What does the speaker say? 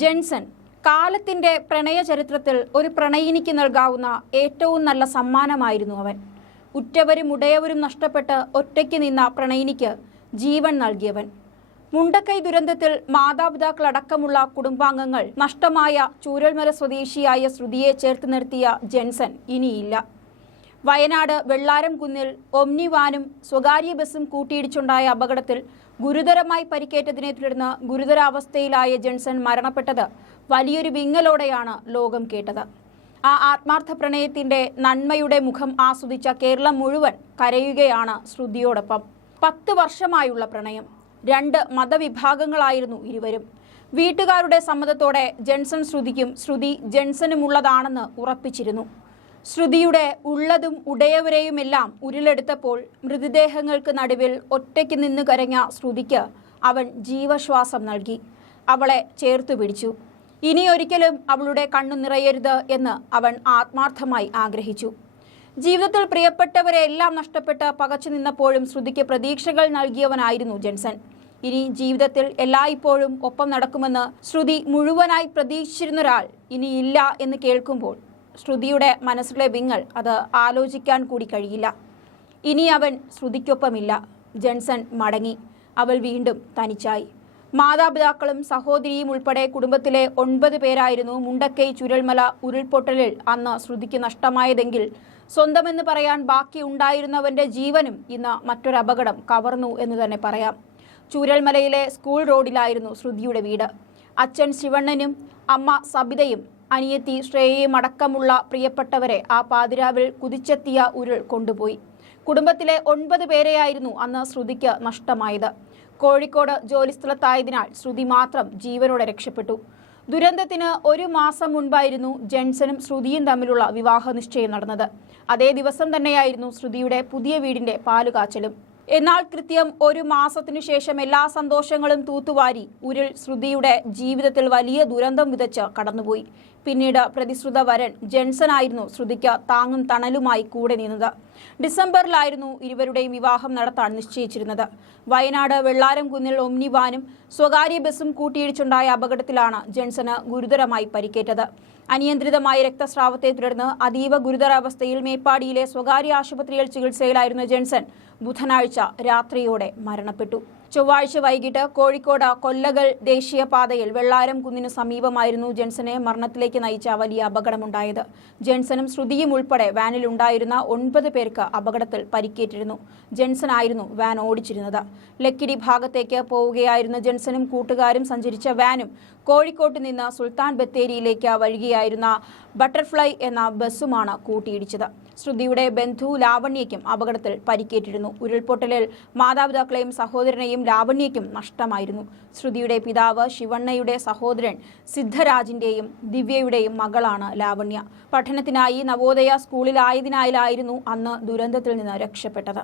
ജെൻസൺ കാലത്തിന്റെ പ്രണയ ചരിത്രത്തിൽ ഒരു പ്രണയിനിക്ക് നൽകാവുന്ന ഏറ്റവും നല്ല സമ്മാനമായിരുന്നു അവൻ. ഉറ്റവരും ഉടയവരും നഷ്ടപ്പെട്ട് ഒറ്റയ്ക്ക് നിന്ന പ്രണയിനിക്ക് ജീവൻ നൽകിയവൻ. മുണ്ടക്കൈ ദുരന്തത്തിൽ മാതാപിതാക്കൾ മാതാപിതാക്കളടക്കമുള്ള കുടുംബാംഗങ്ങൾ നഷ്ടമായ ചൂരൽമല സ്വദേശിയായ ശ്രുതിയെ ചേർത്ത് നിർത്തിയ ജെൻസൺ ഇനിയില്ല. വയനാട് വെള്ളാരം കുന്നിൽ ഒമ്നി വാനും സ്വകാര്യ ബസും കൂട്ടിയിടിച്ചുണ്ടായ അപകടത്തിൽ ഗുരുതരമായി പരിക്കേറ്റതിനെ തുടർന്ന് ഗുരുതരാവസ്ഥയിലായ ജെൻസൺ മരണപ്പെട്ടത് വലിയൊരു വിങ്ങലോടെയാണ് ലോകം കേട്ടത്. ആ ആത്മാർത്ഥ പ്രണയത്തിന്റെ നന്മയുടെ മുഖം ആസ്വദിച്ച കേരളം മുഴുവൻ കരയുകയാണ് ശ്രുതിയോടൊപ്പം. പത്ത് വർഷമായുള്ള പ്രണയം. രണ്ട് മതവിഭാഗങ്ങളായിരുന്നു ഇരുവരും. വീട്ടുകാരുടെ സമ്മതത്തോടെ ജെൻസൺ ശ്രുതിക്കും ശ്രുതി ജെൻസനുമുള്ളതാണെന്ന് ഉറപ്പിച്ചിരുന്നു. ശ്രുതിയുടെ ഉള്ളതും ഉടയവരെയുമെല്ലാം ഉരുളെടുത്തപ്പോൾ മൃതദേഹങ്ങൾക്ക് നടുവിൽ ഒറ്റയ്ക്ക് നിന്ന് കരഞ്ഞ ശ്രുതിക്ക് അവൻ ജീവശ്വാസം നൽകി. അവളെ ചേർത്തു പിടിച്ചു. ഇനിയൊരിക്കലും അവളുടെ കണ്ണു നിറയരുത് എന്ന് അവൻ ആത്മാർത്ഥമായി ആഗ്രഹിച്ചു. ജീവിതത്തിൽ പ്രിയപ്പെട്ടവരെ എല്ലാം നഷ്ടപ്പെട്ട് പകച്ചു നിന്നപ്പോഴും ശ്രുതിക്ക് പ്രതീക്ഷകൾ നൽകിയവനായിരുന്നു ജെൻസൺ. ഇനി ജീവിതത്തിൽ എല്ലായ്പ്പോഴും ഒപ്പം നടക്കുമെന്ന് ശ്രുതി മുഴുവനായി പ്രതീക്ഷിച്ചിരുന്നൊരാൾ ഇനിയില്ല എന്ന് കേൾക്കുമ്പോൾ ശ്രുതിയുടെ മനസ്സിലെ വിങ്ങൾ അത് ആലോചിക്കാൻ കൂടി കഴിയില്ല. ഇനി അവൻ ശ്രുതിക്കൊപ്പമില്ല. ജെൻസൺ മടങ്ങി. അവൾ വീണ്ടും തനിച്ചായി. മാതാപിതാക്കളും സഹോദരിയും ഉൾപ്പെടെ കുടുംബത്തിലെ ഒൻപത് പേരായിരുന്നു മുണ്ടക്കൈ ചുരൽമല ഉരുൾപൊട്ടലിൽ അന്ന് ശ്രുതിക്ക് നഷ്ടമായതെങ്കിൽ സ്വന്തമെന്ന് പറയാൻ ബാക്കി ഉണ്ടായിരുന്നവന്റെ ജീവനും ഇന്ന് മറ്റൊരു അപകടം കവർന്നു എന്ന് തന്നെ പറയാം. ചൂരൽമലയിലെ സ്കൂൾ റോഡിലായിരുന്നു ശ്രുതിയുടെ വീട്. അച്ഛൻ ശിവണ്ണനും അമ്മ സബിതയും അനിയത്തി ശ്രേയയുമടക്കമുള്ള പ്രിയപ്പെട്ടവരെ ആ പാതിരാവിൽ കുതിച്ചെത്തിയ ഉരുൾ കൊണ്ടുപോയി. കുടുംബത്തിലെ ഒൻപത് പേരെയായിരുന്നു അന്ന് ശ്രുതിക്ക് നഷ്ടമായത്. കോഴിക്കോട് ജോലിസ്ഥലത്തായതിനാൽ ശ്രുതി മാത്രം ജീവനോടെ രക്ഷപ്പെട്ടു. ദുരന്തത്തിന് ഒരു മാസം മുൻപായിരുന്നു ജെൻസനും ശ്രുതിയും തമ്മിലുള്ള വിവാഹ നിശ്ചയം നടന്നത്. അതേ ദിവസം തന്നെയായിരുന്നു ശ്രുതിയുടെ പുതിയ വീടിന്റെ പാലുകാച്ചലും. എന്നാൽ കൃത്യം ഒരു മാസത്തിനു ശേഷം എല്ലാ സന്തോഷങ്ങളും തൂത്തുവാരി ഉരുൾ ശ്രുതിയുടെ ജീവിതത്തിൽ വലിയ ദുരന്തം വിതച്ച് കടന്നുപോയി. പിന്നീട് പ്രതിശ്രുത വരൻ ജെൻസൺ ആയിരുന്നു ശ്രുതിക്ക് താങ്ങും തണലുമായി കൂടെ നിന്നത്. ഡിസംബറിലായിരുന്നു ഇരുവരുടെയും വിവാഹം നടത്താൻ നിശ്ചയിച്ചിരുന്നത്. വയനാട് വെള്ളാരം കുന്നിൽ ഒമ്നി വാനും സ്വകാര്യ ബസും കൂട്ടിയിടിച്ചുണ്ടായ അപകടത്തിലാണ് ജെൻസന് ഗുരുതരമായി പരിക്കേറ്റത്. അനിയന്ത്രിതമായ രക്തസ്രാവത്തെ തുടർന്ന് അതീവ ഗുരുതരാവസ്ഥയിൽ മേപ്പാടിയിലെ സ്വകാര്യ ആശുപത്രിയിൽ ചികിത്സയിലായിരുന്ന ജെൻസൺ ബുധനാഴ്ച രാത്രിയോടെ മരണപ്പെട്ടു. ചൊവ്വാഴ്ച വൈകിട്ട് കോഴിക്കോട് കൊല്ലകൾ ദേശീയപാതയിൽ വെള്ളാരം കുന്നിനു സമീപമായിരുന്നു ജെൻസനെ മരണത്തിലേക്ക് നയിച്ച വലിയ അപകടമുണ്ടായത്. ജെൻസനും ശ്രുതിയും ഉൾപ്പെടെ വാനിലുണ്ടായിരുന്ന ഒൻപത് പേർക്ക് അപകടത്തിൽ പരിക്കേറ്റിരുന്നു. ജെൻസൺ ആയിരുന്നു വാൻ ഓടിച്ചിരുന്നത്. ലക്കിടി ഭാഗത്തേക്ക് പോവുകയായിരുന്ന ജെൻസനും കൂട്ടുകാരും സഞ്ചരിച്ച വാനും കോഴിക്കോട്ട് നിന്ന് സുൽത്താൻ ബത്തേരിയിലേക്ക് വഴുകിയായിരുന്ന ബട്ടർഫ്ലൈ എന്ന ബസ്സുമാണ് കൂട്ടിയിടിച്ചത്. ശ്രുതിയുടെ ബന്ധു ലാവണ്യയ്ക്കും അപകടത്തിൽ പരിക്കേറ്റിരുന്നു. ഉരുൾപൊട്ടലിൽ മാതാപിതാക്കളെയും സഹോദരനെയും ലാവണ്യയ്ക്കും നഷ്ടമായിരുന്നു. ശ്രുതിയുടെ പിതാവ് ശിവണ്ണയുടെ സഹോദരൻ സിദ്ധരാജിന്റെയും ദിവ്യയുടെയും മകളാണ് ലാവണ്യ. പഠനത്തിനായി നവോദയ സ്കൂളിലായതിനാലായിരുന്നു അന്ന് ദുരന്തത്തിൽ നിന്ന് രക്ഷപ്പെട്ടത്.